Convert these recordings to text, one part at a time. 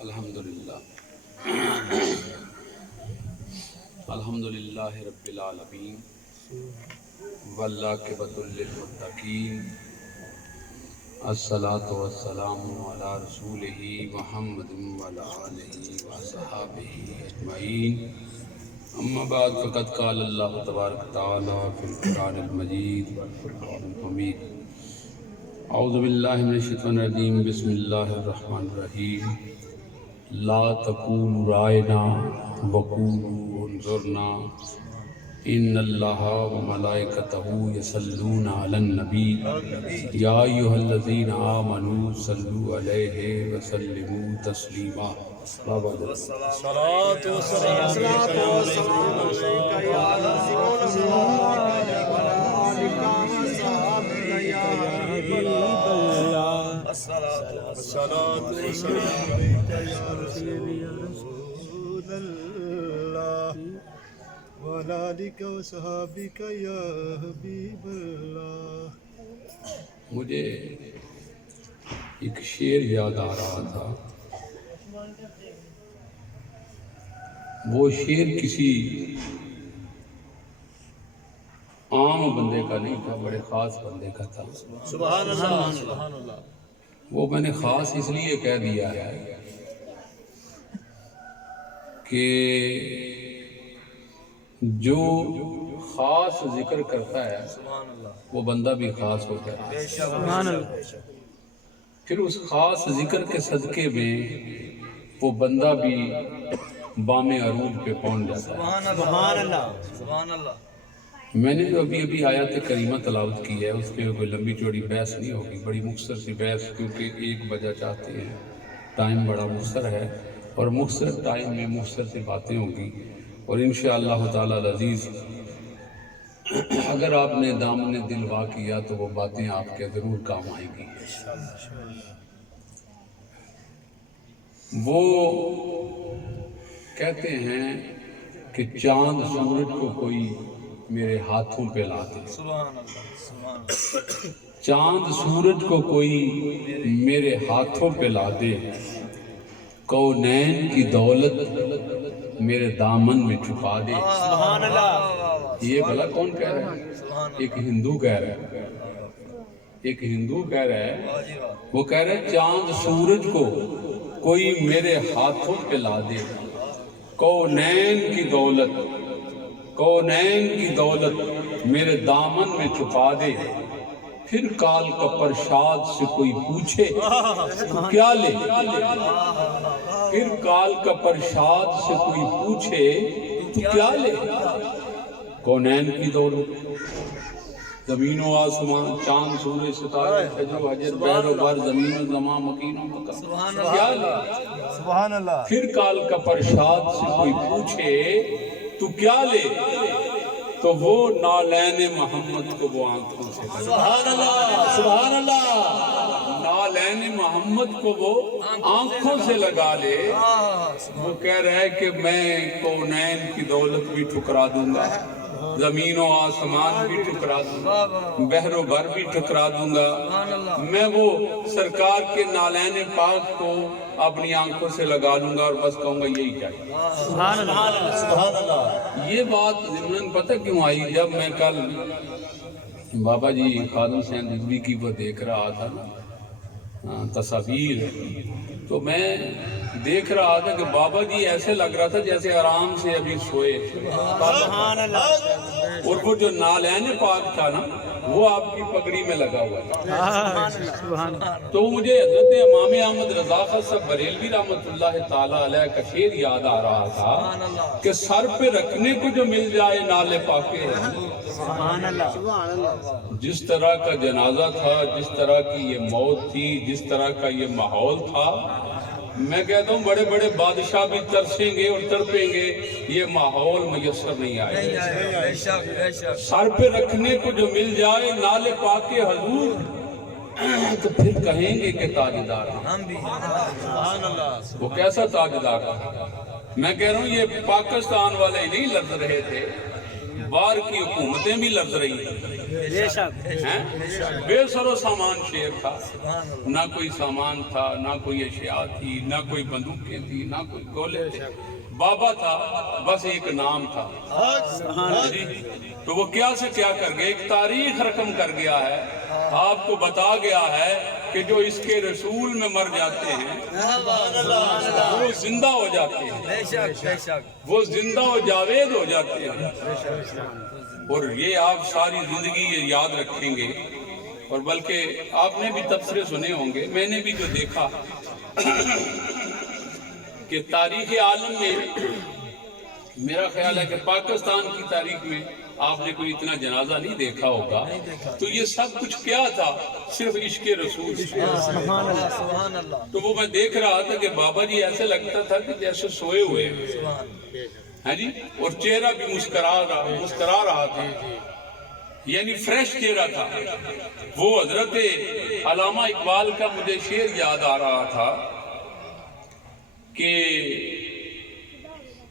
الحمدللہ الحمدللہ رب العالمین والعاقبۃ للمتقین الصلاۃ والسلام علی رسولہ محمد وعلی آلہ وصحبہ اجمعین اما بعد فقد قال اللہ تبارک تعالی فی القرآن المجید والفرقان الحمید اعوذ باللہ من الشیطان الرجیم بسم اللہ الرحمن الرحیم لا تقولوا رائنا وقولوا انظرنا ان اللہ وملائکتہ یصلون علی النبی یا ایھا الذین آمنوا صلوا علیہ وسلموا تسلیما الصلاۃ والسلام علیکہ یا رسول اللہ الصلاۃ والسلام علیکہ یا رسول اللہ وعلی آلک وصحبک یا حبیب اللہ۔ مجھے ایک شعر یاد آ رہا تھا، وہ شعر کسی عام بندے کا نہیں تھا، بڑے خاص بندے کا تھا۔ سبحان اللہ سبحان اللہ۔ وہ میں نے خاص اس لیے کہہ دیا ہے کہ جو خاص ذکر کرتا ہے وہ بندہ بھی خاص ہوتا ہے، پھر اس خاص ذکر کے صدقے میں وہ بندہ بھی بام عروج پہ پہنچ جاتا ہے۔ سبحان اللہ سبحان اللہ۔ میں نے جو ابھی آیات کریمہ تلاوت کی ہے اس پہ کوئی لمبی چوڑی بحث نہیں ہوگی، بڑی مختصر سی بحث، کیونکہ 1 بجہ چاہتے ہیں، ٹائم بڑا مختصر ہے اور مختصر ٹائم میں مختصر سی باتیں ہوں گی، اور انشاءاللہ تعالی العزیز اگر آپ نے دامن دل وا کیا تو وہ باتیں آپ کے ضرور کام آئیں گی۔ وہ کہتے ہیں کہ چاند سورج کو کوئی میرے ہاتھوں پہ لا دے، چاند سورج کو کوئی میرے ہاتھوں پہ لا دے، کونین کی دولت میرے دامن میں چھپا دے۔ سبحان اللہ۔ یہ بھلا کون کہہ رہا ہے؟ ایک ہندو کہہ رہا ہے، ایک ہندو کہہ رہا ہے، وہ کہہ رہا ہے چاند سورج کو کوئی میرے ہاتھوں پہ لا دے، کونین کی دولت، کونین کی دولت میرے دامن میں چھپا دے، پھر کال کا پرشاد سے کوئی پوچھے تو کیا لے، پھر کال کا پرشاد سے کوئی پوچھے تو کیا لے، کونین کی دولت، زمین و آسمان، چاند سورج ستارے شجر و حجر بحر و بر، زمین و زمان مکین و مکان، کیا لے، سبحان اللہ۔ پھر کال کا پرشاد سے کوئی پوچھے تو کیا لے، تو وہ نالین محمد کو وہ آنکھوں سے، سبحان اللہ سبحان اللہ۔ نالین محمد کو وہ آنکھوں سے لگا لے، وہ کہہ رہا ہے کہ میں کونین کی دولت بھی ٹھکرا دوں گا، زمین و آسمان بھی ٹھکرا دوں گا، بحر و بر بھی ٹھکرا دوں گا، میں وہ سرکار کے نالین پاک کو اپنی آنکھوں سے لگا لوں گا اور بس کہوں گا یہی چاہیے۔ سبحان اللہ سبحان اللہ۔ یہ بات ضمن پتہ کیوں آئی؟ جب میں کل بابا جی خادم حسین رضوی کی وہ دیکھ رہا تھا نا تصاویر، تو میں دیکھ رہا تھا کہ بابا جی ایسے لگ رہا تھا جیسے آرام سے ابھی سوئے، سبحان اللہ۔ اور وہ جو نالین پاک تھا نا وہ آپ کی پگڑی میں لگا ہوا تھا۔ تو مجھے حضرت امام احمد رضا خان صاحب بریلوی رحمۃ اللہ تعالیٰ علیہ کا شعر یاد آ رہا تھا کہ سر پہ رکھنے کو جو مل جائے نالے پاکے، سبحان اللہ۔ جس طرح کا جنازہ تھا، جس طرح کی یہ موت تھی، جس طرح کا یہ ماحول تھا، میں کہتا ہوں بڑے بڑے بادشاہ بھی ترسیں گے اور تڑپیں گے، یہ ماحول میسر نہیں آئے گا۔ سر پہ رکھنے کو جو مل جائے نالے پاکے حضور، تو پھر کہیں گے کہ تاجدار ہیں۔ سبحان اللہ۔ وہ کیسا تاجدار تھا؟ میں کہہ رہا ہوں یہ پاکستان والے نہیں لڑ رہے تھے، باہر کی حکومتیں بھی لڑ رہی بے شک ہیں۔ بے سر و سامان شیر تھا، نہ کوئی سامان تھا، نہ کوئی اشیاء تھی، نہ کوئی بندوقیں تھی، نہ کوئی گولے تھے، بابا تھا، بس ایک نام تھا۔ جی تو وہ کیا سے کیا کر گئے، ایک تاریخ رقم کر گیا ہے، آپ کو بتا گیا ہے کہ جو اس کے رسول میں مر جاتے ہیں وہ زندہ ہو جاتے ہیں، بے شک بے شک وہ زندہ و جاوید ہو جاتے ہیں۔ اور یہ آپ ساری زندگی یہ یاد رکھیں گے، اور بلکہ آپ نے بھی تبصرے سنے ہوں گے، میں نے بھی جو دیکھا کہ تاریخ عالم میں میرا خیال ہے کہ پاکستان کی تاریخ میں آپ نے کوئی اتنا جنازہ نہیں دیکھا ہوگا، تو یہ سب کچھ کیا تھا، صرف عشق رسول۔ سبحان اللہ تو وہ میں دیکھ رہا تھا کہ بابا جی ایسے لگتا تھا کہ جیسے سوئے ہوئے ہیں جی، اور چہرہ بھی مسکرا رہا تھا، یعنی فریش چہرہ تھا۔ وہ حضرت علامہ اقبال کا مجھے شعر یاد آ رہا تھا کہ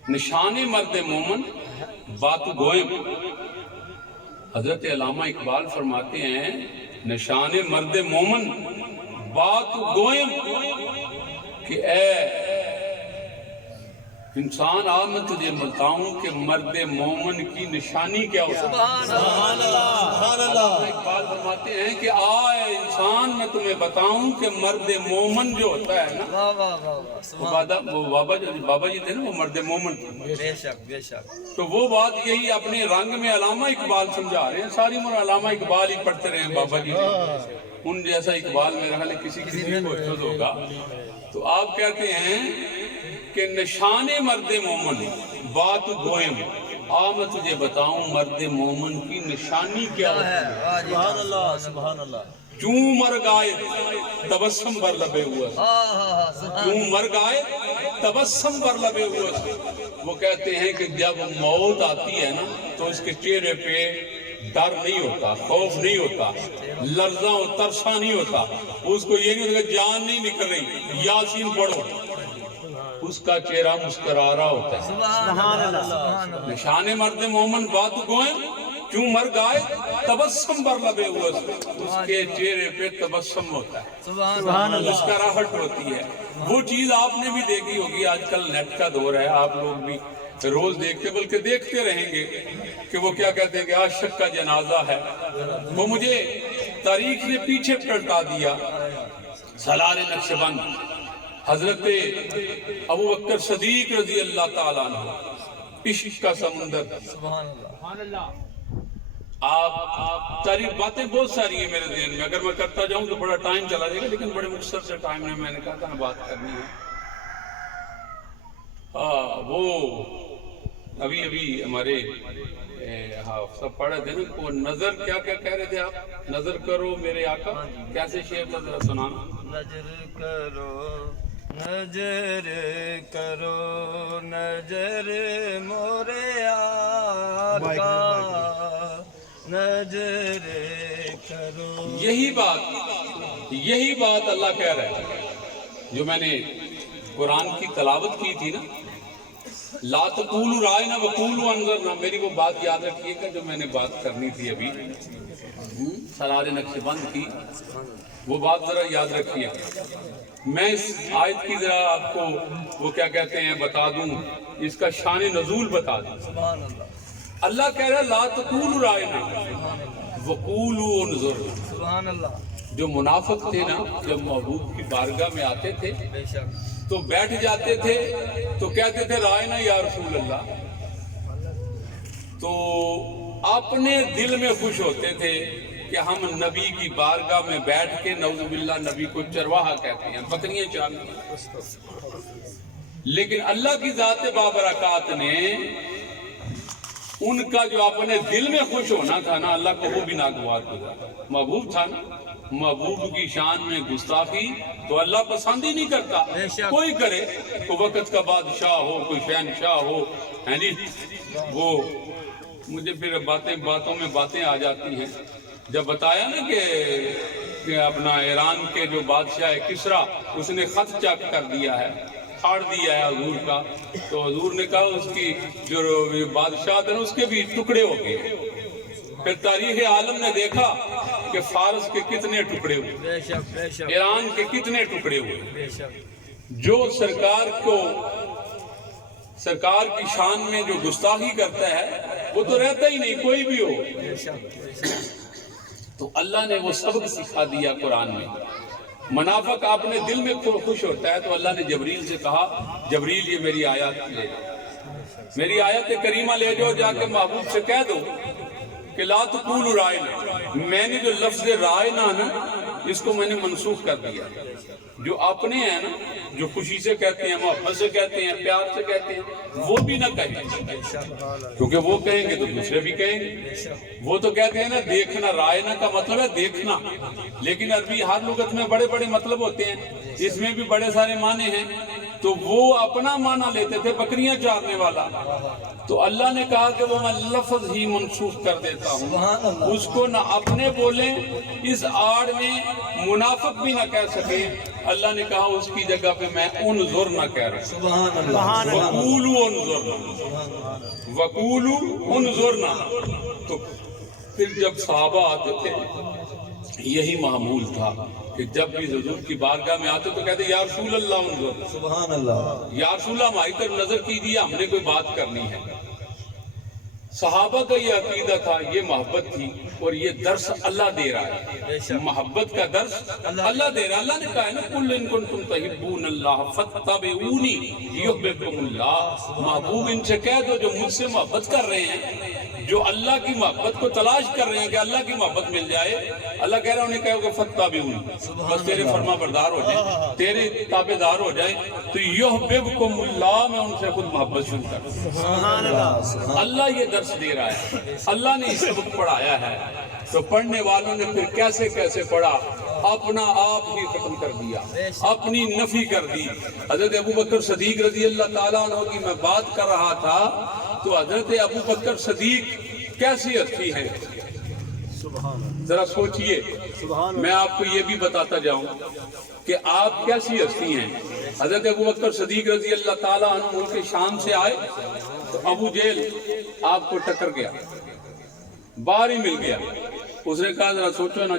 نشان مرد مومن بات گوئم، حضرت علامہ اقبال فرماتے ہیں نشان مرد مومن بات گوئم، کہ اے انسان آ میں تجھے بتاؤں کہ مرد مومن کی نشانی کیا ہوتا ہے۔ سبحان اللہ اقبال فرماتے ہیں کہ آئے انسان میں تمہیں بتاؤں کہ مرد مومن جو ہوتا ہے نا، واہ واہ واہ واہ وہ بابا جی تھے نا، وہ مرد مومن تھے۔ بے شک بے شک تو وہ بات یہی اپنے رنگ میں علامہ اقبال سمجھا رہے ہیں، ساری عمر علامہ اقبال ہی پڑھتے رہے ہیں بابا جی، ان جیسا اقبال میرا خیال ہے کسی کو خود ہوگا۔ تو آپ کہتے ہیں کہ نشان مرد مومن بات گوئم، آ میں تجھے بتاؤں مرد مومن کی نشانی کیا ہے۔ سبحان اللہ سبحان اللہ کیوں مر گائے تبسم بر لبے ہوا، کیوں مر گائے تبسم بر لبے ہوا۔ وہ کہتے ہیں کہ جب موت آتی ہے نا تو اس کے چہرے پہ ڈر نہیں ہوتا، خوف نہیں ہوتا، لرزاں و ترساں نہیں ہوتا، اس کو یہ نہیں ہوتا کہ جان نہیں نکل رہی، یاسین پڑھو، اس کا چہرہ مسکرا رہا ہوتا ہے۔ سبحان اللہ نشان مرد مومن بات گوئیں، کیوں مر گائے تبسم بر لبے ہوا، اس کے چہرے پہ تبسم ہوتا ہے، سبحان اللہ مسکراہٹ ہوتی ہے۔ وہ چیز آپ نے بھی دیکھی ہوگی، آج کل نیٹ کا دور ہے، آپ لوگ بھی روز دیکھتے بلکہ دیکھتے رہیں گے کہ وہ کیا کہتے ہیں کہ عاشق کا جنازہ ہے۔ وہ مجھے تاریخ نے پیچھے پلٹا دیا۔ سالار نقشبند حضرت ابو بکر صدیق رضی اللہ تعالیٰ عنہ، عشق کا سمندر۔ سبحان اللہ آپ تاریخ باتیں بہت ساری ہیں میرے ذہن میں، اگر میں کرتا جاؤں تو بڑا ٹائم چلا جائے گا، لیکن بڑے مختصر سے ٹائم میں نے کہا تھا نا بات کرنی ہے۔ وہ ابھی ہمارے سب پڑھے تھے نا، وہ نظر کیا کہہ رہے تھے آپ، نظر کرو میرے آقا، کیسے شعر تھا ذرا سنانا۔ نظر کرو نظر کرو نظر مورے آقا نظر کرو۔ یہی بات اللہ کہہ رہا ہے، جو میں نے قرآن کی تلاوت کی تھی نا، لا تقولوا رائنا وقولوا انظرنا، میری وہ بات یاد رکھیے گا جو میں نے بات کرنی تھی ابھی سالار نقشبند کی، وہ بات ذرا یاد رکھیے۔ میں اس آیت کی ذرا آپ کو وہ کیا کہتے ہیں بتا دوں، اس کا شان نزول بتا دوں۔ سبحان اللہ اللہ کہہ رہا ہے لا تقولوا رائنا وقولوا انظرنا۔ سبحان اللہ جو منافق تھے نا، جب محبوب کی بارگاہ میں آتے تھے بے شک تو بیٹھ جاتے تھے تو کہتے تھے رائنا یا رسول اللہ، تو اپنے دل میں خوش ہوتے تھے کہ ہم نبی کی بارگاہ میں بیٹھ کے، نعوذ باللہ، نبی کو چرواہا کہتے ہیں، بکریاں چارتے ہیں۔ لیکن اللہ کی ذات بابرکات نے ان کا جو اپنے دل میں خوش ہونا تھا نا، اللہ کو وہ بھی ناگوار گزارا۔ محبوب تھا نا، محبوب کی شان میں گستاخی تو اللہ پسند ہی نہیں کرتا، کوئی کرے، کوئی وقت کا بادشاہ ہو، کوئی شہنشاہ ہو، ہے جی۔ وہ مجھے پھر باتوں میں باتیں آ جاتی ہیں، جب بتایا نا کہ اپنا ایران کے جو بادشاہ ہے کسرا، اس نے خط چاک کر دیا ہے پھاڑ دیا ہے حضور کا، تو حضور نے کہا اس کی جو بادشاہ تھا نا اس کے بھی ٹکڑے ہو گئے۔ پھر تاریخ عالم نے دیکھا کہ فارس کے کتنے ٹکڑے ہوئے، بے شک بے شک ایران کے کتنے ٹکڑے ہوئے۔ بے شک جو سرکار کی شان میں جو گستاخی کرتا ہے وہ تو رہتا ہی نہیں، کوئی بھی ہو۔ بے شک بے شک تو اللہ نے وہ سبق سکھا دیا قرآن میں۔ منافق اپنے دل میں خوش ہوتا ہے تو اللہ نے جبریل سے کہا جبریل یہ میری آیات لے جاؤ، میری آیت کریمہ لے جاؤ، جا کے محبوب سے کہہ دو کہ لا تقولوا رائنا، میں نے جو لفظ رائنا نا اس کو میں نے منسوخ کر دیا۔ جو اپنے ہیں نا، جو خوشی سے کہتے ہیں، محبت سے کہتے ہیں، پیار سے کہتے ہیں، وہ بھی نہ کہیں، کیونکہ وہ کہیں گے تو دوسرے بھی کہیں گے۔ وہ تو کہتے ہیں نا دیکھنا، رائنا کا مطلب ہے دیکھنا، لیکن عربی ہر لغت میں بڑے بڑے مطلب ہوتے ہیں، اس میں بھی بڑے سارے معنی ہیں۔ تو وہ اپنا معنی لیتے تھے بکریاں چارنے والا، تو اللہ نے کہا کہ وہ میں لفظ ہی منسوخ کر دیتا ہوں، اس کو نہ اپنے بولیں، اس آڑ میں منافق بھی نہ کہہ سکے۔ اللہ نے کہا اس کی جگہ پہ میں انظر نہ کہہ رہا ہوں، سبحان اللہ وقولوا انظرنا، وقولوا انظرنا۔ تو پھر جب صحابہ آتے تھے یہی معمول تھا کہ جب بھی حضور کی بارگاہ میں آتے تو کہتے یا رسول اللہ انظر، سبحان اللہ یا رسول اللہ ہماری طرف نظر کیجیے، ہم نے کوئی بات کرنی ہے۔ صحابہ کا یہ عقیدہ تھا، یہ محبت تھی، اور یہ درس اللہ دے رہا ہے، محبت کا درس اللہ دے رہا ہے۔ اللہ نے کہا ہے نا قل ان کنتم تحبون اللہ فاتبعونی یحببکم اللہ، محبوب ان سے کہہ دو جو مجھ سے محبت کر رہے ہیں، جو اللہ کی محبت کو تلاش کر رہے ہیں کہ اللہ کی محبت مل جائے، اللہ کہہ رہا ہے انہیں کہو کہ فاتبعونی، بس تیرے فرما بردار ہو جائیں، تیرے تابع دار ہو جائیں، تو یحببکم اللہ، میں ان سے خود محبت شروع کر دوں۔ سبحان اللہ اللہ یہ درس دے رہا ہے، اللہ نے اس سبق پڑھایا ہے، تو پڑھنے والوں نے پھر کیسے کیسے پڑھا، اپنا آپ ہی ختم کر دیا، اپنی نفی کر دی۔ حضرت ابو بکر صدیق رضی اللہ تعالیٰ عنہ کی میں بات کر رہا تھا، تو حضرت ابو بکر صدیق کیسی ہستی ہیں، ذرا سوچئے۔ میں آپ کو یہ بھی بتاتا جاؤں کہ آپ کیسی ہستی ہیں۔ حضرت ابو بکر صدیق رضی اللہ تعالیٰ عنہ ملک شام سے آئے تو ابو جہل آپ کو ٹکر گیا، باہر ہی مل گیا۔ اس نے کہا ذرا سوچو نا،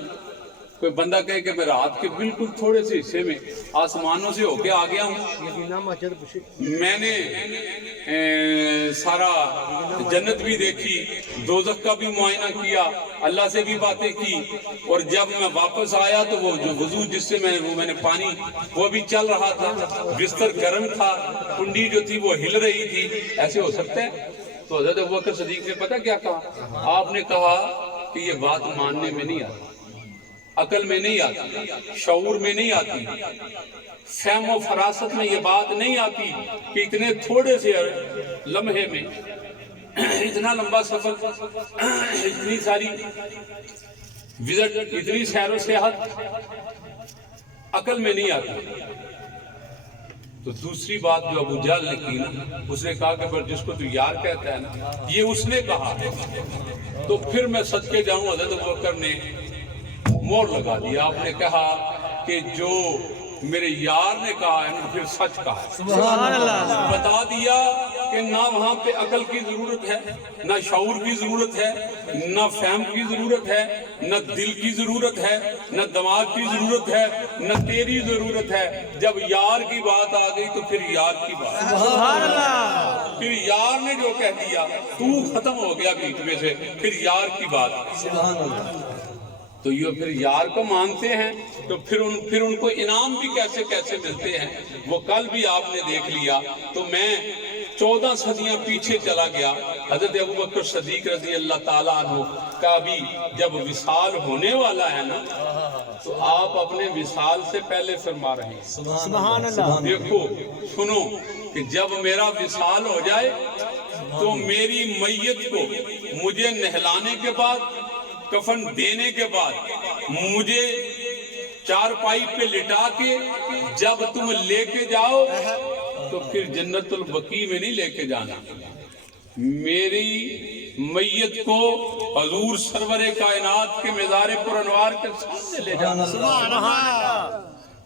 کوئی بندہ کہے کہ میں رات کے بالکل تھوڑے سے حصے میں آسمانوں سے ہو کے آ گیا ہوں، میں نے سارا جنت بھی دیکھی، دوزخ کا بھی معائنہ کیا، اللہ سے بھی باتیں کی، اور جب میں واپس آیا تو وہ جو وضو جس سے میں نے پانی وہ بھی چل رہا تھا، بستر گرم تھا، کنڈی جو تھی وہ ہل رہی تھی، ایسے ہو سکتا ہے؟ تو حضرت ابوبکر صدیق نے پتہ کیا کہا؟ آپ نے کہا کہ یہ بات ماننے میں نہیں آتی، عقل میں نہیں آتی، شعور میں نہیں آتی، فہم و فراست میں یہ بات نہیں آتی کہ اتنے تھوڑے سے لمحے میں اتنا لمبا سفر، اتنی ساری وزٹ، اتنی سیر و سیاحت عقل میں نہیں آتی۔ تو دوسری بات جو ابو جہل نے کی نا، اس نے کہا کہ جس کو تو یار کہتا ہے نا، یہ اس نے کہا۔ تو پھر میں صدقے جاؤں، حضرت ابوبکر نے مور لگا دیا، آپ نے کہا کہ جو میرے یار نے کہا ہے نا پھر سچ کہا ہے، سبحان اللہ، بتا دیا کہ نہ وہاں پہ عقل کی ضرورت ہے، نہ شعور کی ضرورت ہے، نہ فہم کی ضرورت ہے، نہ دل کی ضرورت ہے، نہ دماغ کی ضرورت ہے، نہ تیری ضرورت ہے۔ جب یار کی بات آ گئی تو پھر یار کی بات، سبحان اللہ، پھر یار نے جو کہہ دیا تو ختم ہو گیا بیچ میں سے، پھر یار کی بات۔ سبحان اللہ۔ تو یہ پھر یار کو مانتے ہیں تو پھر ان کو انعام بھی کیسے کیسے ملتے ہیں، وہ کل بھی آپ نے دیکھ لیا۔ تو میں 14 صدیاں پیچھے چلا گیا، حضرت ابوبکر صدیق رضی اللہ تعالیٰ عنہ کا بھی جب وصال ہونے والا ہے نا، تو آپ اپنے وصال سے پہلے فرما رہے ہیں سبحان اللہ۔ دیکھو سنو کہ جب میرا وصال ہو جائے تو میری میت کو مجھے نہلانے کے بعد، کفن دینے کے بعد، مجھے چارپائی پہ لٹا کے جب تم لے کے جاؤ تو پھر جنت البقیع میں نہیں لے کے جانا، میری میت کو حضور سرور کائنات کے مزار پر انوار کے سامنے لے جانا۔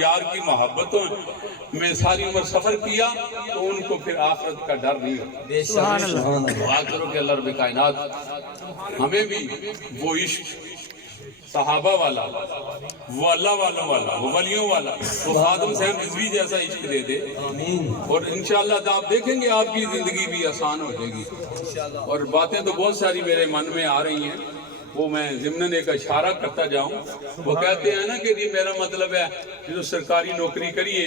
یار کی محبتوں میں ساری عمر سفر کیا تو ان کو پھر آخرت کا ڈر نہیں ہوتا. سبحان اللہ. دعا کرو کہ اللہ رب کائنات ہمیں بھی وہ عشق صحابہ والا، وہ اللہ والوں والا، وہ ولیوں والا، وہ خادم صاحب رضوی جیسا عشق دے دے. اور انشاءاللہ آپ دیکھیں گے آپ کی زندگی بھی آسان ہو جائے گی. اور باتیں تو بہت ساری میرے من میں آ رہی ہیں، وہ میں ضمناً ایک اشارہ کرتا جاؤں. وہ کہتے ہیں نا کہ جی میرا مطلب ہے جو سرکاری نوکری کریے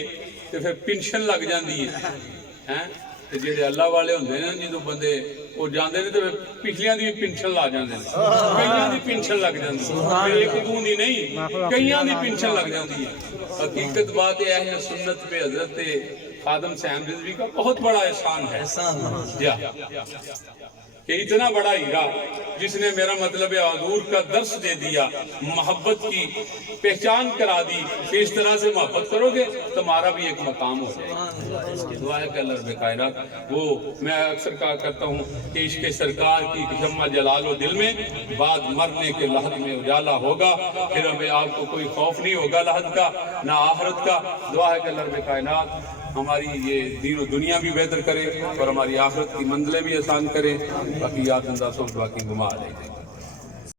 تو پھر پینشن لگ جاندی ہے. تے جڑے اللہ والے ہوندے نے جدوں بندے وہ جاندے نے تے پچھلیاں دی پینشن لا جاندے نے، کئیاں دی پینشن لگ جاندی ہے. ایک دو دی نہیں، کئیاں دی پینشن لگ جاندی ہے. حقیقت بات یہ ہے سنت پہ حضرت خادم صاحب رضوی کا بہت بڑا احسان ہے کہ اتنا بڑا ہیرا جس نے میرا مطلب حضور کا درس دے دیا، محبت کی پہچان کرا دی کہ اس طرح سے محبت کرو گے تمہارا بھی ایک مقام ہو جائے گا. دعا ہے کہ اللہ رب کائنات وہ میں اکثر کہا کرتا ہوں کہ عشق سرکار کی شمع جلال و دل میں بعد مرنے کے لحظ میں اجالا ہوگا، پھر ہمیں آپ کو کوئی خوف نہیں ہوگا لحظ کا نہ آخرت کا. دعا ہے کہ اللہ رب کائنات ہماری یہ دین و دنیا بھی بہتر کرے اور ہماری آخرت کی منزلیں بھی آسان کرے. باقی یاد انداز و باقی گما لے.